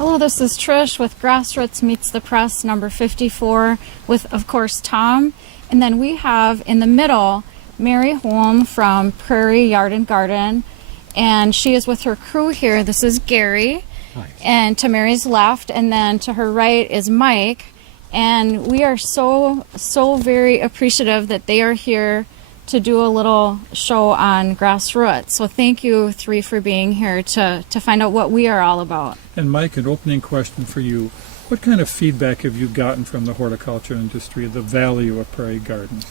Hello, this is Trish with Grassroots Meets the Press number 54 with, of course, Tom. And then we have in the middle Mary Holm from Prairie Yard and Garden, and she is with her crew here. This is Gary. Hi. And to Mary's left, and then to her right is Mike. And we are so very appreciative that they are here to do a little show on Grassroots. So thank you three for being here to find out what we are all about. And Mike, an opening question for you. What kind of feedback have you gotten from the horticulture industry, the value of Prairie Garden?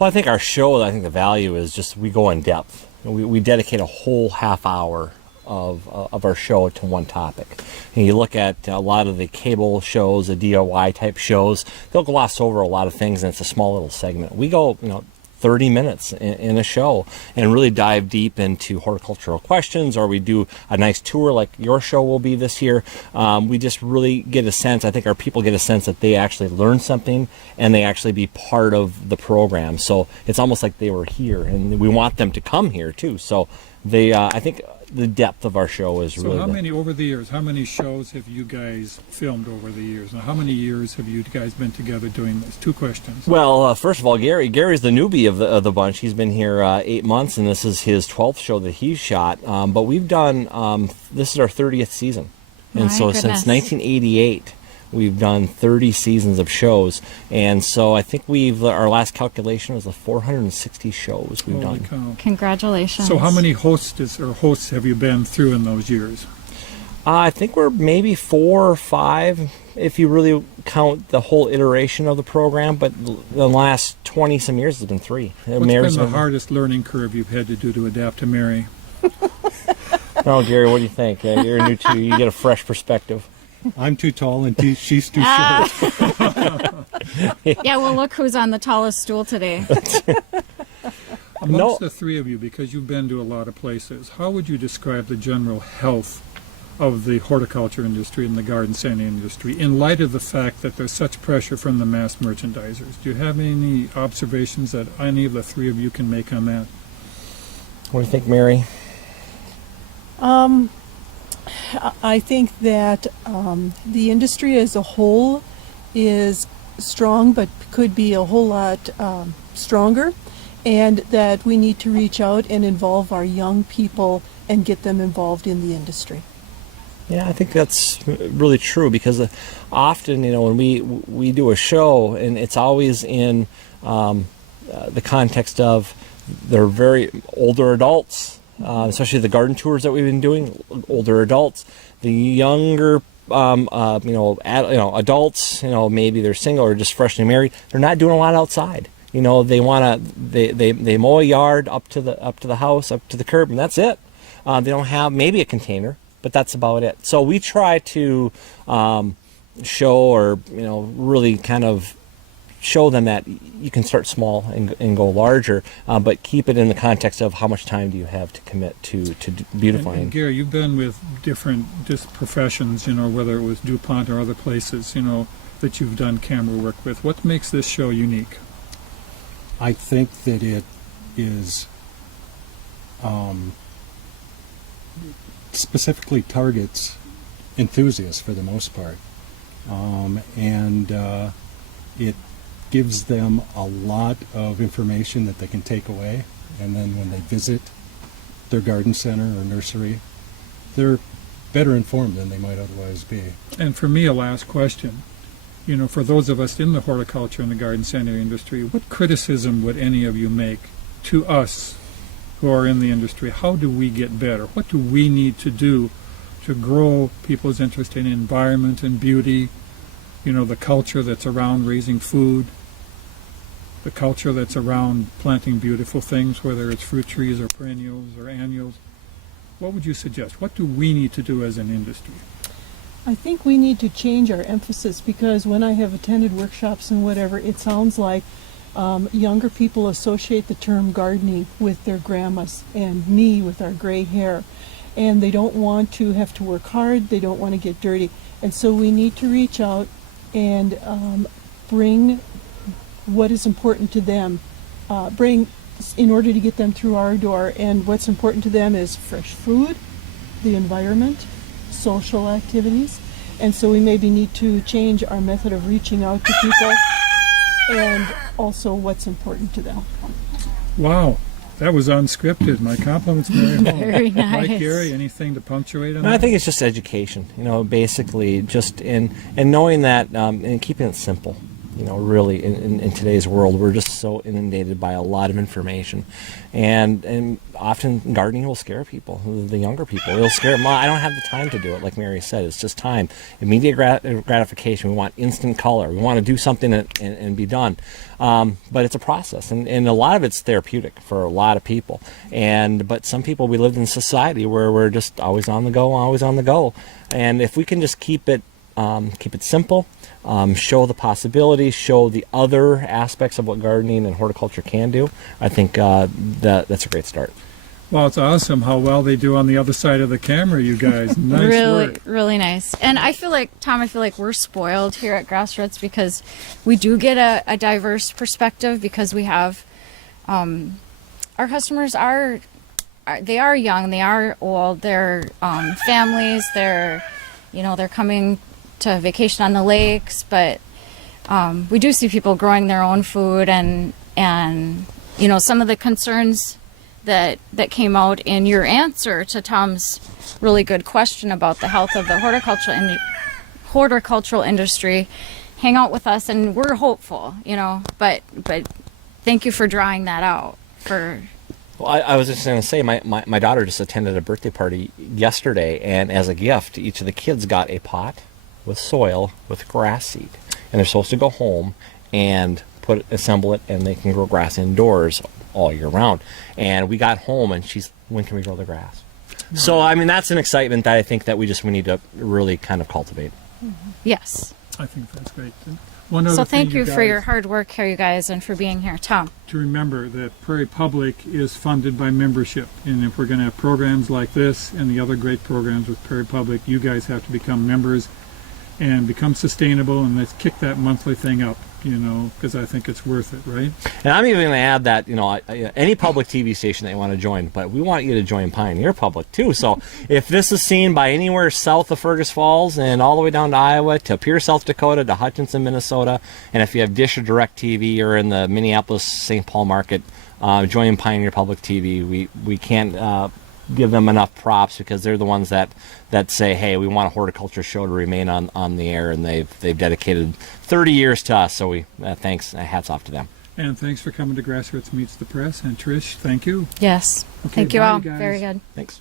Well, I think our show, the value is just we go in depth. We dedicate a whole half hour of our show to one topic. And you look at a lot of the cable shows, the DIY type shows, they'll gloss over a lot of things, and it's a small little segment. We go, 30 minutes in a show and really dive deep into horticultural questions, or we do a nice tour like your show will be this year. We just really get a sense, I think our people get a sense that they actually learn something and they actually be part of the program. So it's almost like they were here, and we want them to come here too. So they, I think the depth of our show is really... So over the years, how many shows have you guys filmed over the years? And how many years have you guys been together doing this? Two questions. Well, first of all, Gary's the newbie of the bunch. He's been here 8 months, and this is his 12th show that he's shot. But we've done, this is our 30th season. And so since 1988, we've done 30 seasons of shows. And so I think our last calculation was 460 shows we've Holy done. Cow. Congratulations. So how many hosts have you been through in those years? I think we're maybe 4 or 5 if you really count the whole iteration of the program, but the last 20-some years has been 3. What's been the hardest learning curve you've had to do to adapt to Mary? Oh, Gary, what do you think? You're new too. You get a fresh perspective. I'm too tall and she's too short. Yeah, well, look who's on the tallest stool today. Amongst the three of you, because you've been to a lot of places, how would you describe the general health of the horticulture industry and the garden center industry in light of the fact that there's such pressure from the mass merchandisers? Do you have any observations that any of the three of you can make on that? What do you think, Mary? I think that the industry as a whole is strong, but could be a whole lot stronger, and that we need to reach out and involve our young people and get them involved in the industry. Yeah, I think that's really true, because often, when we do a show, and it's always in the context of they're very older adults, especially the garden tours that we've been doing, older adults, the younger, adults, maybe they're single or just freshly married. They're not doing a lot outside. They they mow a yard up to the house, up to the curb, and that's it. They don't have maybe a container, but that's about it. So we try to show, or really kind of show them that you can start small and go larger, but keep it in the context of how much time do you have to commit to beautifying. And Gary, you've been with different professions, whether it was DuPont or other places, that you've done camera work with. What makes this show unique? I think that it is specifically targets enthusiasts for the most part, and it gives them a lot of information that they can take away, and then when they visit their garden center or nursery, they're better informed than they might otherwise be. And for me, a last question. For those of us in the horticulture and the garden center industry, what criticism would any of you make to us who are in the industry? How do we get better? What do we need to do to grow people's interest in environment and beauty, the culture that's around raising food, the culture that's around planting beautiful things, whether it's fruit trees or perennials or annuals? What would you suggest? What do we need to do as an industry? I think we need to change our emphasis, because when I have attended workshops and whatever, it sounds like younger people associate the term gardening with their grandmas and me with our gray hair, and they don't want to have to work hard, they don't want to get dirty, and so we need to reach out and bring what is important to them, in order to get them through our door. And what's important to them is fresh food, the environment, social activities, And so we maybe need to change our method of reaching out to people and also what's important to them. Wow, that was unscripted. My compliments, Mary Hall. Very nice. Mike, Gary, anything to punctuate on No, that? I think it's just education, basically just in knowing that and keeping it simple. Really in today's world, we're just so inundated by a lot of information, and often gardening will scare people, the younger people. It'll scare them. I don't have the time to do it, like Mary said. It's just time, immediate gratification. We want instant color. We want to do something and be done. But it's a process, and a lot of it's therapeutic for a lot of people. But some people, we live in a society where we're just always on the go. And if we can just keep it simple, show the possibilities, show the other aspects of what gardening and horticulture can do, I think that's a great start. Well, it's awesome how well they do on the other side of the camera, you guys. Nice really, work. really nice. And I feel like, Tom, we're spoiled here at Grassroots because we do get a diverse perspective because we have, our customers they are young, they are old, they're families, they're coming to vacation on the lakes, but we do see people growing their own food and some of the concerns that came out in your answer to Tom's really good question about the health of the horticultural industry hang out with us, and we're hopeful, but thank you for drawing that out. Well, I was just going to say, my daughter just attended a birthday party yesterday, and as a gift, each of the kids got a pot with soil with grass seed, and they're supposed to go home and assemble it, and they can grow grass indoors all year round. And we got home, and when can we grow the grass? So that's an excitement that I think that we need to really kind of cultivate. Yes. I think that's great. One other So thing, thank you for your hard work here, you guys, and for being here. Tom. to remember that Prairie Public is funded by membership, and if we're going to have programs like this and the other great programs with Prairie Public, you guys have to become members and become sustainable, and let's kick that monthly thing up, because I think it's worth it, right? And I'm even going to add that, any public TV station that you want to join, but we want you to join Pioneer Public too. So if this is seen by anywhere south of Fergus Falls and all the way down to Iowa, to Pierce, South Dakota, to Hutchinson, Minnesota, and if you have Dish or Direct TV or in the Minneapolis, St. Paul market, join Pioneer Public TV. We can't give them enough props because they're the ones that say, hey, we want a horticulture show to remain on the air, and they've dedicated 30 years to us, so we thanks, hats off to them. And thanks for coming to Grassroots Meets the Press. And Trish, thank you. Yes. Okay, Thank you bye, all. guys. Very good. Thanks.